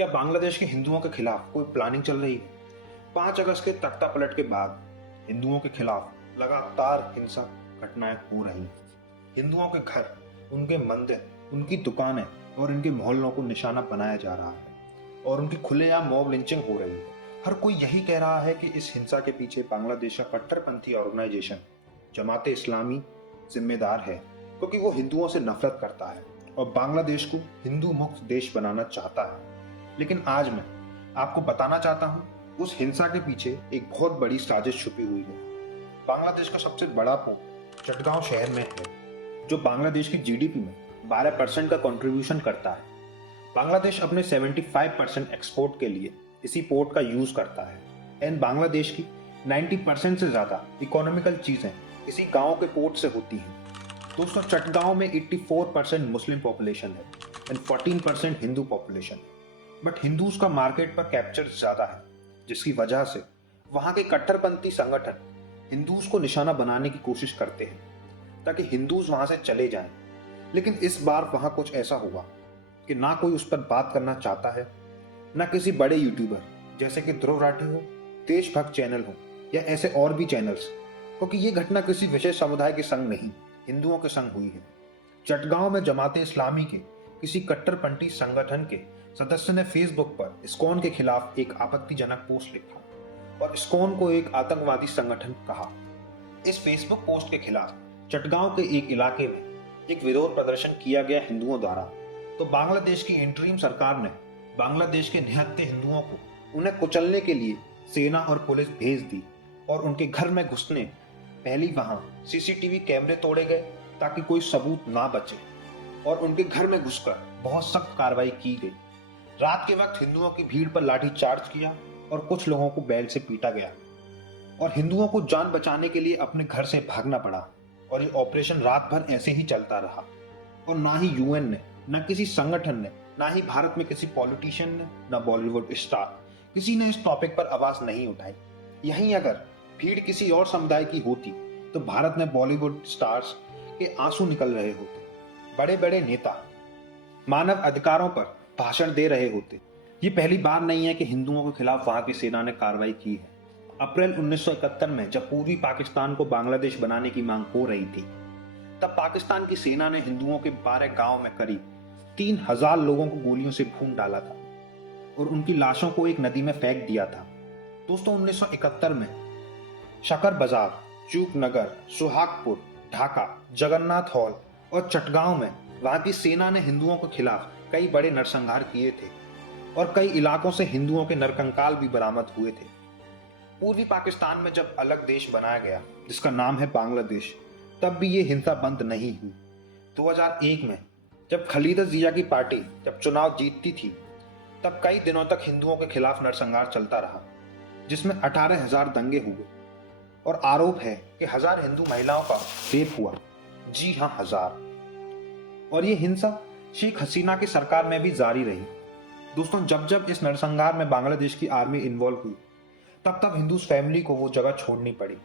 क्या बांग्लादेश के हिंदुओं के खिलाफ कोई प्लानिंग चल रही है? 5 अगस्त के तख्ता पलट के बाद हिंदुओं के खिलाफ लगातार हिंसक घटनाएं हो रही हैं। हिंदुओं के घर, उनके मंदिर, उनकी दुकानें और इनके मोहल्लों को निशाना बनाया जा रहा है और उनकी खुलेआम मॉब लिंचिंग हो रही है। हर कोई यही कह रहा है कि इस हिंसा के पीछे बांग्लादेश का कट्टरपंथी ऑर्गेनाइजेशन जमाते इस्लामी जिम्मेदार है, क्योंकि वो हिंदुओं से नफरत करता है और बांग्लादेश को हिंदू मुक्त देश बनाना चाहता है। लेकिन आज मैं आपको बताना चाहता हूं, उस हिंसा के पीछे एक बहुत बड़ी साजिश छुपी हुई है। बांग्लादेश का सबसे बड़ा पोर्ट चटगांव शहर में है, जो बांग्लादेश की जीडीपी में 12% का कंट्रीब्यूशन करता है। बांग्लादेश अपने 75% एक्सपोर्ट के लिए इसी पोर्ट का यूज करता है एंड बांग्लादेश की 90% से ज्यादा इकोनॉमिकल चीजें इसी गांव के पोर्ट से होती हैं। दोस्तों, चटगांव में 84% मुस्लिम पॉपुलेशन है एंड 14% हिंदू पॉपुलेशन है। बट हिंदूज का मार्केट पर कैप्चर ज्यादा है, जिसकी वजह से वहां के कट्टरपंथी संगठन हिंदूज को निशाना बनाने की कोशिश करते हैं ताकि हिंदूज वहां से चले जाएं। लेकिन इस बार वहां कुछ ऐसा हुआ कि ना कोई उस पर बात करना चाहता है, ना किसी बड़े यूट्यूबर जैसे कि ध्रुव राठी हो, देशभक्त चैनल हो या ऐसे और भी चैनल्स, क्योंकि ये घटना किसी विशेष समुदाय के संग नहीं, हिंदुओं के संग हुई है। चटगांव में जमाते इस्लामी के किसी कट्टरपंथी संगठन के सदस्य ने फेसबुक पर इस्कॉन के खिलाफ एक आपत्तिजनक पोस्ट लिखा और इस्कॉन को एक आतंकवादी संगठन कहा। इस फेसबुक पोस्ट के खिलाफ चटगांव के एक इलाके में एक विरोध प्रदर्शन किया गया हिंदुओं द्वारा, तो बांग्लादेश की इंटरिम सरकार ने बांग्लादेश के निहत्थे हिंदुओं को उन्हें कुचलने के लिए सेना और पुलिस भेज दी और उनके घर में घुसने पहले वहां सीसीटीवी कैमरे तोड़े गए ताकि कोई सबूत ना बचे और उनके घर में घुसकर बहुत सख्त कार्रवाई की गई। रात के वक्त हिंदुओं की भीड़ पर लाठी चार्ज किया और कुछ लोगों को बैल से पीटा गया और हिंदुओं को जान बचाने के लिए अपने घर से भागना पड़ा और ये ऑपरेशन रात भर ऐसे ही चलता रहा। और ना ही यूएन ने, ना किसी संगठन ने, ना ही भारत में किसी पॉलिटिशियन ने, ना बॉलीवुड स्टार, किसी ने इस टॉपिक पर आवाज नहीं उठाई। यहीं अगर भीड़ किसी और समुदाय की होती तो भारत में बॉलीवुड स्टार्स के आंसू निकल रहे होते, बड़े बड़े नेता मानव अधिकारों पर भाषण दे रहे होते। ये पहली बार नहीं है कि हिंदुओं के खिलाफ वहां की सेना ने कार्रवाई की है। अप्रैल 1971 में जब पूर्वी पाकिस्तान को बांग्लादेश बनाने की मांग हो रही थी, तब पाकिस्तान की सेना ने हिंदुओं के 12 गांव में करीब 3000 लोगों को गोलियों से भून डाला था और उनकी लाशों को एक नदी में फेंक दिया था। दोस्तों, 1971 में शकर बाजार, चूक नगर, सुहागपुर, ढाका, जगन्नाथ हॉल और चटगांव में वहां की सेना ने हिंदुओं के खिलाफ कई बड़े नरसंहार किए थे और कई इलाकों से हिंदुओं के नरकंकाल भी बरामद हुए थे। पूर्वी पाकिस्तान में जब अलग देश बनाया गया जिसका नाम है बांग्लादेश, तब भी ये हिंसा बंद नहीं हुई। 2001 में जब खालिदा जिया की पार्टी जब चुनाव जीतती थी, तब कई दिनों तक हिंदुओं के खिलाफ नरसंहार चलता रहा, जिसमें 18,000 दंगे हुए और आरोप है कि 1000 हिंदू महिलाओं का रेप हुआ। जी हाँ, 1000। और ये हिंसा शेख हसीना की सरकार में भी जारी रही। दोस्तों, जब जब इस नरसंहार में बांग्लादेश की आर्मी इन्वॉल्व हुई, तब तब हिंदूज फैमिली को वो जगह छोड़नी पड़ी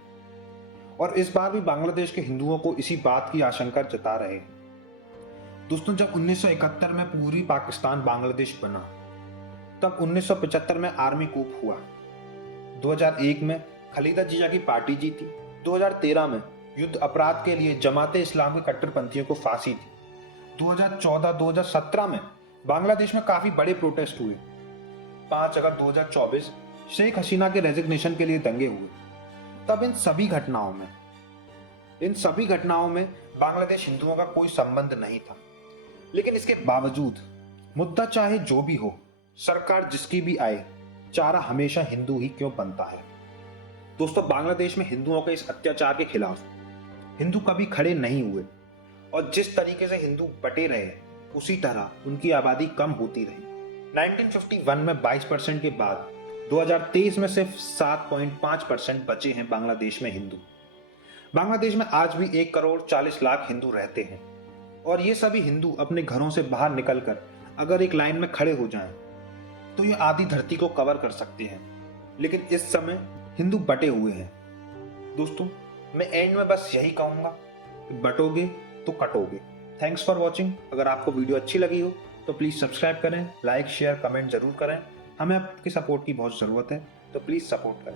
और इस बार भी बांग्लादेश के हिंदुओं को इसी बात की आशंका जता रहे हैं। दोस्तों, जब 1971 में पूर्वी पाकिस्तान बांग्लादेश बना, तब 1975 में आर्मी कूप हुआ। 2001 में खालिदा जिया की पार्टी जीती। 2013 में युद्ध अपराध के लिए जमाते इस्लामी कट्टरपंथियों को फांसी दी। 2014-2017 में बांग्लादेश में काफी बड़े प्रोटेस्ट हुए। 5 अगस्त 2024 शेख हसीना के रेजिग्नेशन के लिए दंगे हुए। तब इन सभी घटनाओं में बांग्लादेश हिंदुओं का कोई संबंध नहीं था। लेकिन इसके बावजूद मुद्दा चाहे जो भी हो, सरकार जिसकी भी आए, चारा हमेशा हिंदू ही क्यों बनता है। दोस्तों, बांग्लादेश में हिंदुओं के इस अत्याचार के खिलाफ हिंदू कभी खड़े नहीं हुए और जिस तरीके से हिंदू बटे रहे, उसी तरह उनकी आबादी कम होती रही। 1951 में 22% के बाद 2023 में सिर्फ 7.5% बचे हैं बांग्लादेश में हिंदू। बांग्लादेश में आज भी 1 करोड़ 40 लाख हिंदू रहते हैं और ये सभी हिंदू अपने घरों से बाहर निकलकर अगर एक लाइन में खड़े हो जाएं, तो ये आधी धरती को कवर कर सकते हैं। लेकिन इस समय हिंदू बटे हुए हैं। दोस्तों, मैं एंड में बस यही कहूंगा, बटोगे तो कटोगे। Thanks for watching. अगर आपको वीडियो अच्छी लगी हो तो प्लीज़ सब्सक्राइब करें, लाइक शेयर कमेंट ज़रूर करें। हमें आपके सपोर्ट की बहुत ज़रूरत है, तो प्लीज़ सपोर्ट करें।